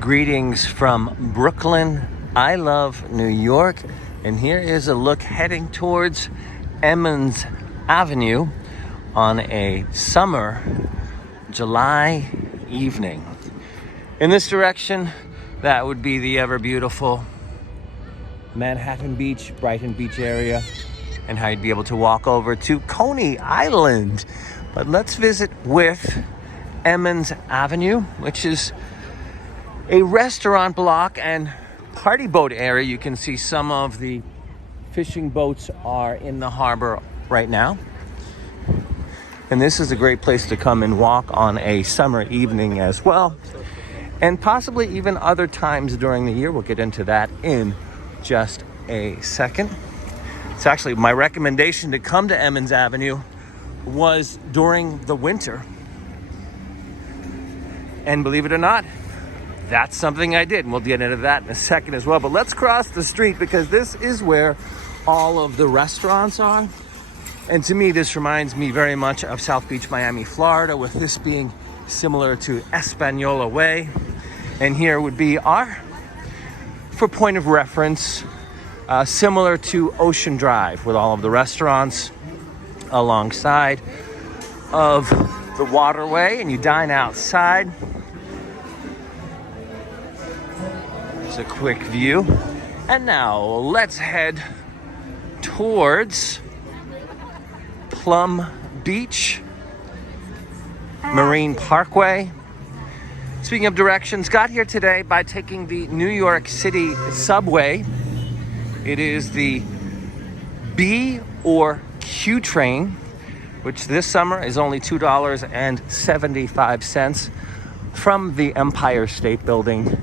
Greetings from Brooklyn. I love New York. And here is a look heading towards Emmons Avenue on a summer July evening. In this direction, that would be the ever beautiful Manhattan Beach, Brighton Beach area, and how you'd be able to walk over to Coney Island. But let's visit with Emmons Avenue, which is a restaurant block and party boat area. You can see some of the fishing boats are in the harbor right now. And this is a great place to come and walk on a summer evening as well. And possibly even other times during the year. We'll get into that in just a second. It's actually my recommendation to come to Emmons Avenue was during the winter. And believe it or not, that's something I did. And we'll get into that in a second as well. But let's cross the street because this is where all of the restaurants are. And to me, this reminds me very much of South Beach, Miami, Florida, with this being similar to Espanola Way. And here would be our, for point of reference, similar to Ocean Drive with all of the restaurants alongside of the waterway, and you dine outside. It's a quick view. And now let's head towards Plum Beach, Marine Parkway. Speaking of directions, got here today by taking the New York City subway. It is the B or Q train, which this summer is only $2.75 from the Empire State Building.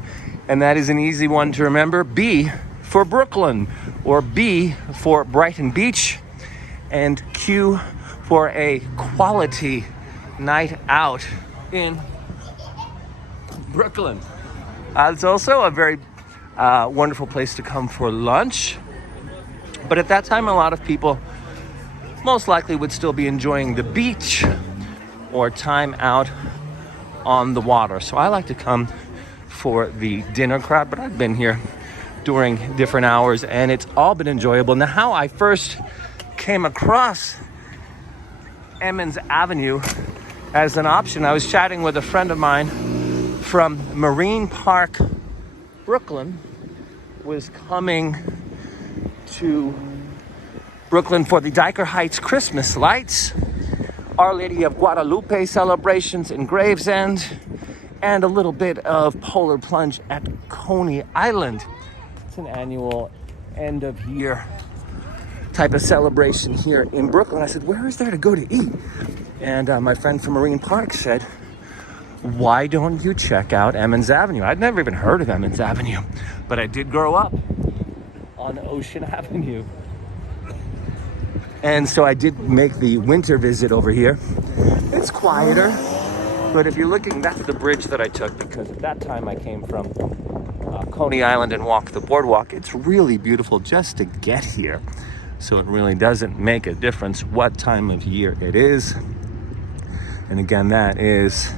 And that is an easy one to remember. B for Brooklyn, or B for Brighton Beach, and Q for a quality night out in Brooklyn. It's also a very wonderful place to come for lunch. But at that time, a lot of people most likely would still be enjoying the beach or time out on the water. So I like to come for the dinner crowd, but I've been here during different hours and it's all been enjoyable. Now, how I first came across Emmons Avenue as an option, I was chatting with a friend of mine from Marine Park, Brooklyn, was coming to Brooklyn for the Dyker Heights Christmas lights, Our Lady of Guadalupe celebrations in Gravesend, and a little bit of polar plunge at Coney Island. It's an annual end of year type of celebration here in Brooklyn. I said, where is there to go to eat? And my friend from Marine Park said, why don't you check out Emmons Avenue? I'd never even heard of Emmons Avenue, but I did grow up on Ocean Avenue. And so I did make the winter visit over here. It's quieter, but if you're looking, that's the bridge that I took because at that time I came from Coney Island and walked the boardwalk. It's really beautiful just to get here. So it really doesn't make a difference what time of year it is. And again, that is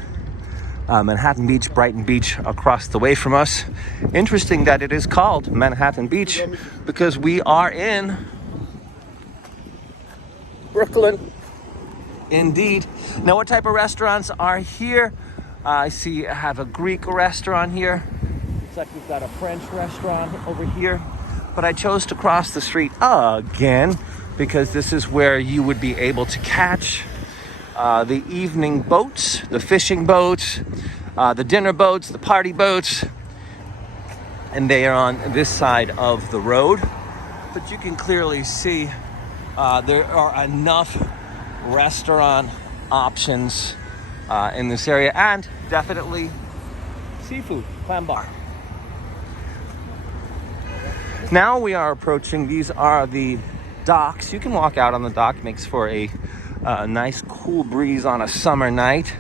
Manhattan Beach, Brighton Beach across the way from us. Interesting that it is called Manhattan Beach because we are in Brooklyn. Indeed. Now, what type of restaurants are here? I see I have a Greek restaurant here. It's like we've got a French restaurant over here. But I chose to cross the street again because this is where you would be able to catch the evening boats, the fishing boats, the dinner boats, the party boats. And they are on this side of the road. But you can clearly see there are enough restaurant options in this area, and definitely seafood, clam bar. Now we are approaching, these are the docks. You can walk out on the dock, makes for a nice cool breeze on a summer night.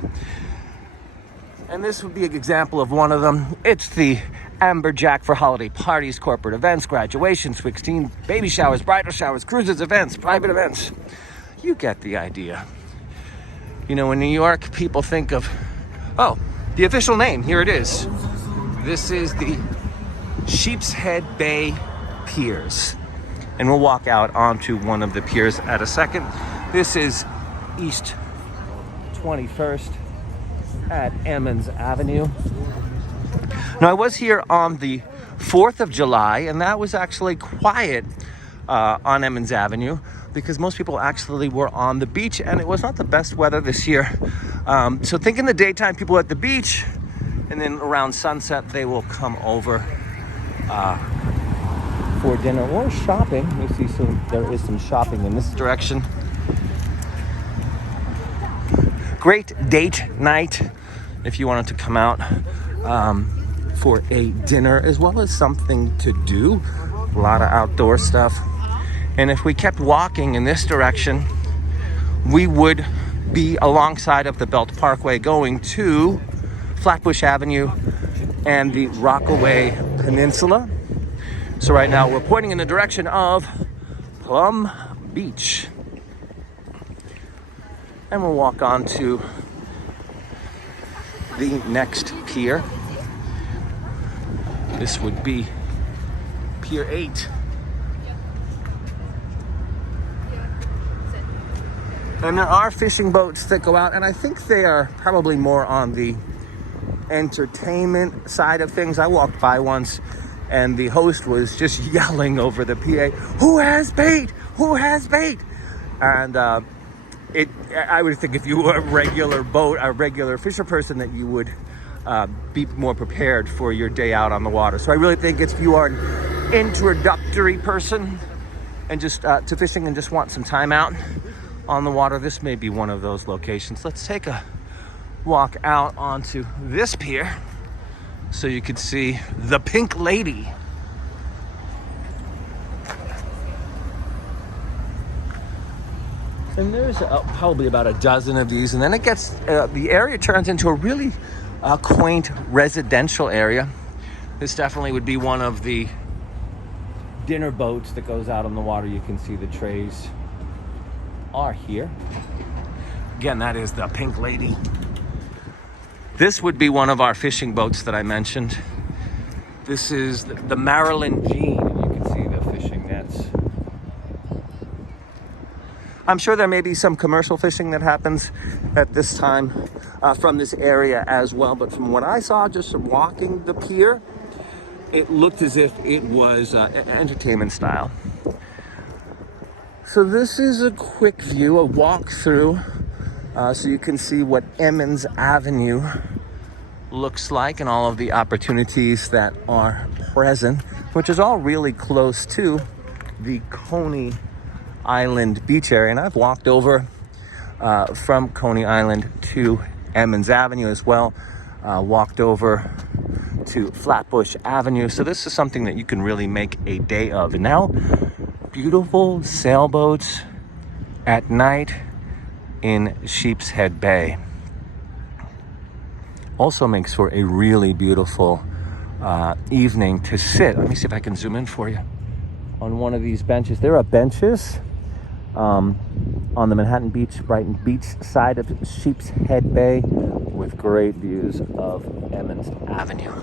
And this would be an example of one of them. It's the Amberjack for holiday parties, corporate events, graduations, 16, baby showers, bridal showers, cruises, events, private events. You get the idea. You know, in New York, people think of, oh, the official name, here it is. This is the Sheepshead Bay piers. And we'll walk out onto one of the piers at a second. This is East 21st at Emmons Avenue. Now, I was here on the 4th of July, and that was actually quiet on Emmons Avenue because most people actually were on the beach, and it was not the best weather this year. So think in the daytime, people at the beach, and then around sunset, they will come over for dinner or shopping. You see there is some shopping in this direction. Great date night if you wanted to come out for a dinner as well as something to do. A lot of outdoor stuff. And if we kept walking in this direction, we would be alongside of the Belt Parkway going to Flatbush Avenue and the Rockaway Peninsula. So right now we're pointing in the direction of Plum Beach. And we'll walk on to the next pier. This would be Pier 8. And there are fishing boats that go out, and I think they are probably more on the entertainment side of things. I walked by once, and the host was just yelling over the PA, "Who has bait? Who has bait?" And I would think if you were a regular fisher person, that you would be more prepared for your day out on the water. So I really think if you are an introductory person and just to fishing and just want some time out on the water, this may be one of those locations. Let's take a walk out onto this pier so you could see the Pink Lady. And there's probably about a dozen of these, and then it gets the area turns into a really quaint residential area. This definitely would be one of the dinner boats that goes out on the water. You can see the trays are here. Again, that is the Pink Lady. This would be one of our fishing boats that I mentioned. This is the Marilyn Jean. You can see the fishing nets. I'm sure there may be some commercial fishing that happens at this time from this area as well, but from what I saw just from walking the pier, it looked as if it was entertainment style. So this is a quick view, a walk through, so you can see what Emmons Avenue looks like and all of the opportunities that are present, which is all really close to the Coney Island beach area. And I've walked over from Coney Island to Emmons Avenue as well, walked over to Flatbush Avenue. So this is something that you can really make a day of. And now, beautiful sailboats at night in Sheepshead Bay. Also makes for a really beautiful evening to sit. Let me see if I can zoom in for you on one of these benches. There are benches on the Manhattan Beach, Brighton Beach side of Sheepshead Bay with great views of Emmons Avenue.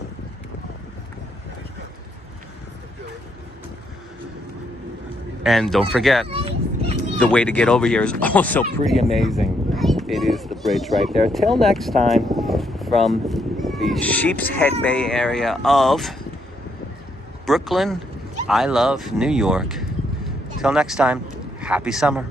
And don't forget, the way to get over here is also pretty amazing. It is the bridge right there. Till next time, from the Sheepshead Bay area of Brooklyn, I love New York. Till next time, happy summer.